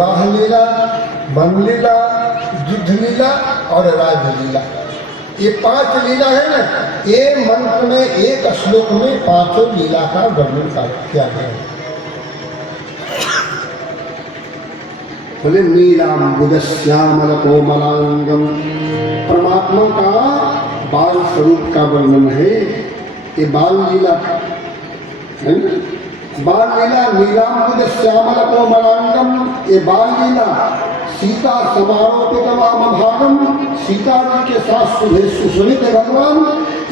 विवाह लीला, वन लीला, युद्ध लीला और राज लीला। ये 5 लीला है ना, ये मंत्र में एक श्लोक में 5 लीला का वर्णन किया गया है। बोले नीलांबुदश्यामल कोमलांगम, परमात्मा का बाल स्वरूप का वर्णन है। ये बाल लीला है ना, बाल लीला नीलांबुदश्यामल कोमलांगम, ये बाल लीला सीता समारोपितवाम भागम, सीता जी के साथ सुबह सुशोभित भगवान,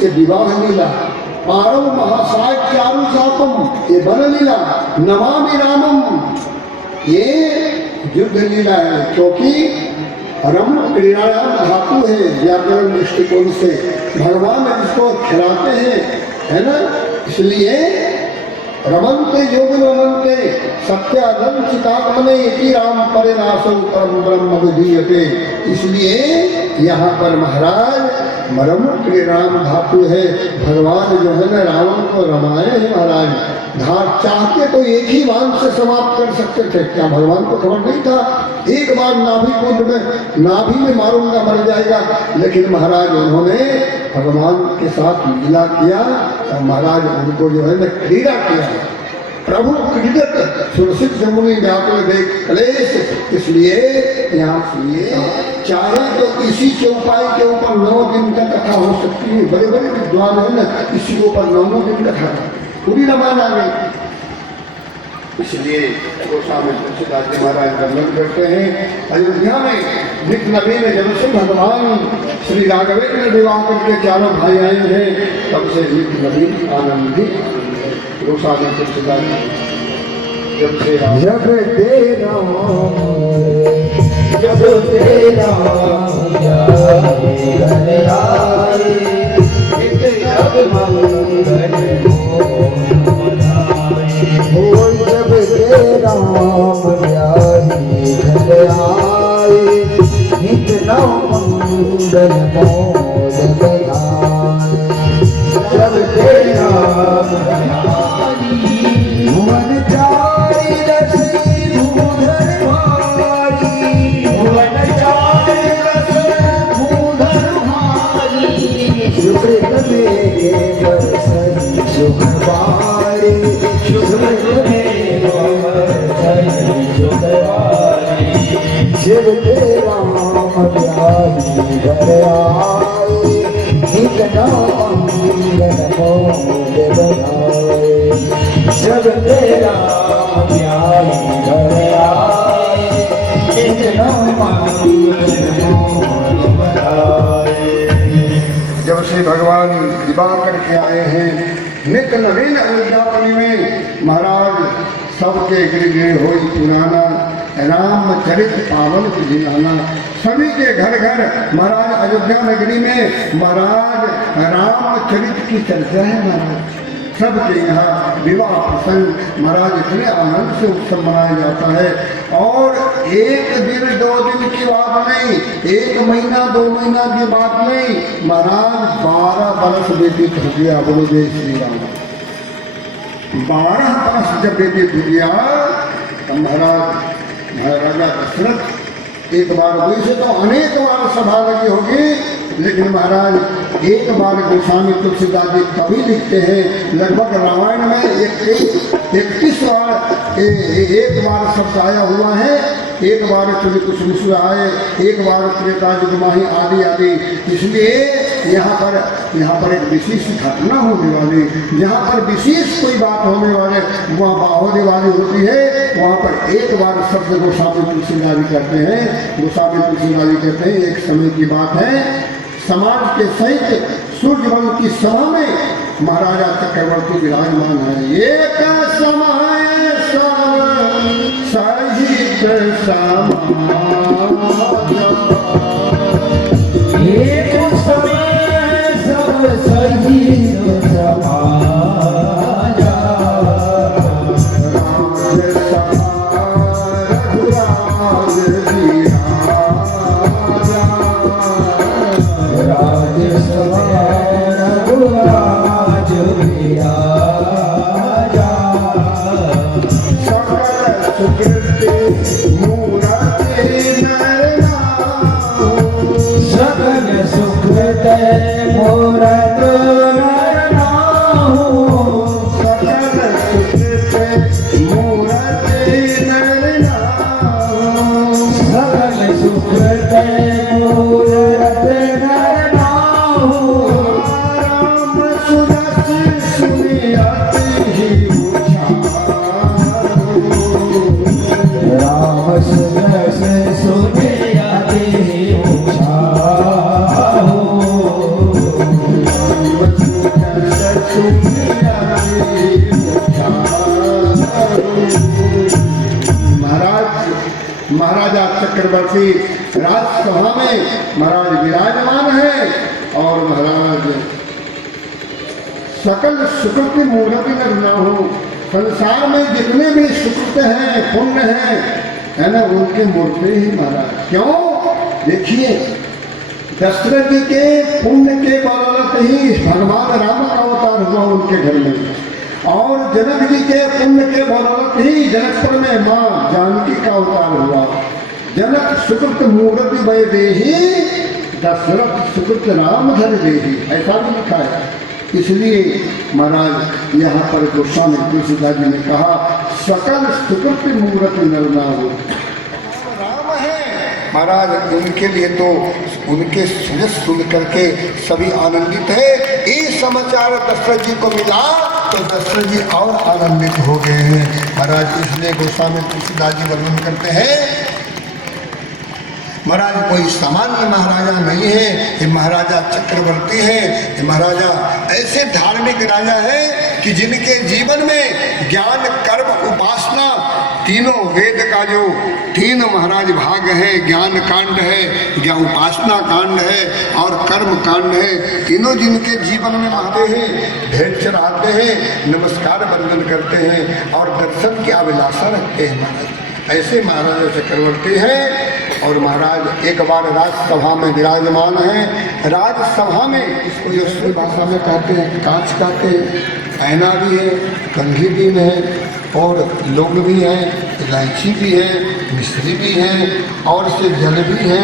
ये विवाह लीला। पारव महासायचारु चापम, ये वन लीला। नमामि रामम, ये युद्ध लीला है, क्योंकि रम क्रीड़ायाम धातु है व्याकरण दृष्टिकोण से, भगवान इसको खिलाते हैं, है ना, इसलिए रमन्ते योग रमन्ते सत्यानंद चितात्मने इति राम परिनाशो परम ब्रह्म विधीयते। इसलिए यहाँ पर महाराज मरम क्रीड़ाम धातु है, भगवान जो है ना रावण को रमाए हैं महाराज। धार चाहते तो एक ही बाण से समाप्त कर सकते थे, क्या भगवान को खबर नहीं था एक बार नाभि कुंड में, नाभि में मारूंगा मर जाएगा, लेकिन महाराज उन्होंने भगवान के साथ लीला किया और महाराज उनको जो है ना क्रीड़ा किया। प्रभु क्रीडत सुरसित जमुनी व्याकुल देख क्लेश, इसलिए यहाँ से चाहे तो इसी चौपाई के ऊपर 9 दिन का कथा हो सकती है। बड़े बड़े विद्वान है ना, इसी के ऊपर 9 दिन कथा पूरी रामायण आ गई। इसलिए गोस्वामी तुलसीदास जी महाराज वर्णन करते हैं, अयोध्या में नित्य नवीन जब से भगवान श्री राघवेंद्र विवाह करके चारों भाई आए हैं, तब से नित्य नवीन आनंद ही गोस्वामी तुलसीदास जब से जब तेरा राम प्यारी घर आए, नित नंदन मोद बधाए। जब तेरा भुवन चारि रसी भूधर भारी, भुवन चारि रसी भूधर भारी, सुकृत में बरसई सुख बारी, सुकृत में शिव तेरा प्यारी घर आए, नित नंदन मोद बधाए। शिव तेरा प्यारी घर आए, नित नंदन मोद बधाए। जब से भगवान विवाह करके आए हैं नित्य नवीन अयोध्यापुरी में, महाराज सबके गिर हो पुराना, रामचरित पावन जिलाना। सभी के घर घर महाराज अयोध्या नगरी में महाराज रामचरित की चर्चा है। महाराज सबके यहाँ विवाह प्रसंग महाराज इतने आनंद से उत्सव मनाया जाता है, और 1 दिन 2 दिन की बात नहीं, 1 महीना 2 महीना की बात नहीं, महाराज 12 बरस व्यतीत हो गया। बोलो जय श्री राम। 12 बरस जब व्यतीत हो गया तो महाराजा दशरथ एक बार, वैसे तो अनेक बार सभा लगी होगी, लेकिन महाराज एक बार गोस्वामी तुलसीदास जी कवि लिखते हैं, लगभग रामायण में 31 बार एक बार शब्द आया हुआ है। एक बार कुछ विश्व आए, एक बार त्रेता जुगमाही आदि आदि। इसलिए यहाँ पर एक विशेष घटना होने वाली, जहाँ पर विशेष कोई बात होने वाले, वहाँ होने वाली होती है, वहाँ पर एक बार शब्द गोस्वामी तुलसीदास जी करते हैं। गोस्वामी तुलसीदास जी कहते हैं, एक समय की बात है, समाज के सहित सूर्यवंशी सभा में महाराजा चक्रवर्ती विराजमान है। एक समय सहित एक समय सब सहित समाजा, सकल सुकृत मूल महाराजा चक्रवर्ती राजसभा में महाराज विराजमान है और महाराज सकल सुकृत मूर्ति न हो। संसार में जितने भी सुकृत हैं पुण्य हैं है ना, उनके मूर्ति ही महाराज। क्यों? देखिए दशरथ जी के पुण्य के बदौलत ही भगवान राम का अवतार हुआ उनके घर में, और जनक जी के पुण्य के बदौलत ही जनकपुर में माँ जानकी का अवतार हुआ। जनक सुकृत मूर्ति वै देहि, दशरथ सुकृत राम धर देहि, ऐसा भी लिखा है। इसलिए महाराज यहाँ पर गोस्वामी तुलसीदास जी ने कहा सकल सुकृत मूर्ति नर ना हो। राम है महाराज, उनके लिए तो उनके सुजस सुन करके सभी आनंदित है। ये समाचार दशरथ जी को मिला तो दशरथ जी और आनंदित हो गए हैं महाराज। इसलिए गोस्वामी तुलसीदास जी वर्णन करते हैं महाराज कोई सामान्य महाराजा नहीं है, ये महाराजा चक्रवर्ती है। ये महाराजा ऐसे धार्मिक राजा है कि जिनके जीवन में ज्ञान कर्म उपासना तीनों वेद का जो तीन महाराज भाग है, ज्ञान कांड है, ज्ञान उपासना कांड है और कर्म कांड है, तीनों जिनके जीवन में आते हैं, भेंट चढ़ाते हैं, नमस्कार वंदन करते हैं और दर्शन की अभिलाषा रखते हैं महाराज। ऐसे महाराजा चक्रवर्ती हैं। और महाराज एक बार राजसभा में विराजमान है। राजसभा में इसको यशवी भाषा में कहते हैं, कांच कहते हैं, ऐना भी है, कंघी भी है और लौंग भी है, इलायची भी है, मिश्री भी है और से जल भी है।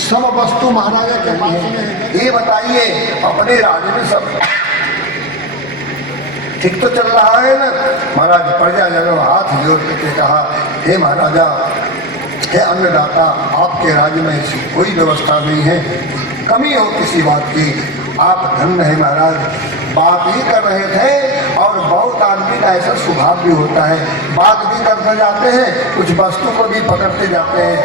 सब वस्तु महाराजा के पास में। ये बताइए अपने राज्य में सब ठीक तो चल रहा है ना? महाराज प्रजा जन हाथ जोड़ करके कहा, हे महाराजा, हे अन्नदाता, आपके राज्य में ऐसी कोई व्यवस्था नहीं है, कमी हो किसी बात की, आप धन्य है महाराज। बात ही कर रहे थे और बहुत आदमी का ऐसा स्वभाव भी होता है, बात भी करते जाते हैं, कुछ वस्तु को भी पकड़ते जाते हैं।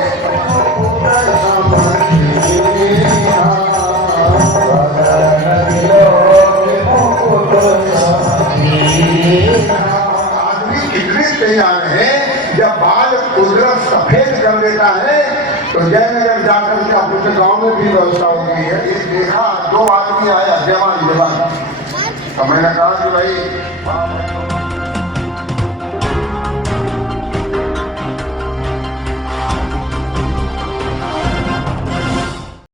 आदमी इतने तैयार है, जब बाल कुदरत सफेद कर देता है तो जयनगर जाकर के अपने गाँव में भी व्यवस्था हो गई है। ये देखा 2 आदमी आया जवान, तो मैंने कहा कि भाई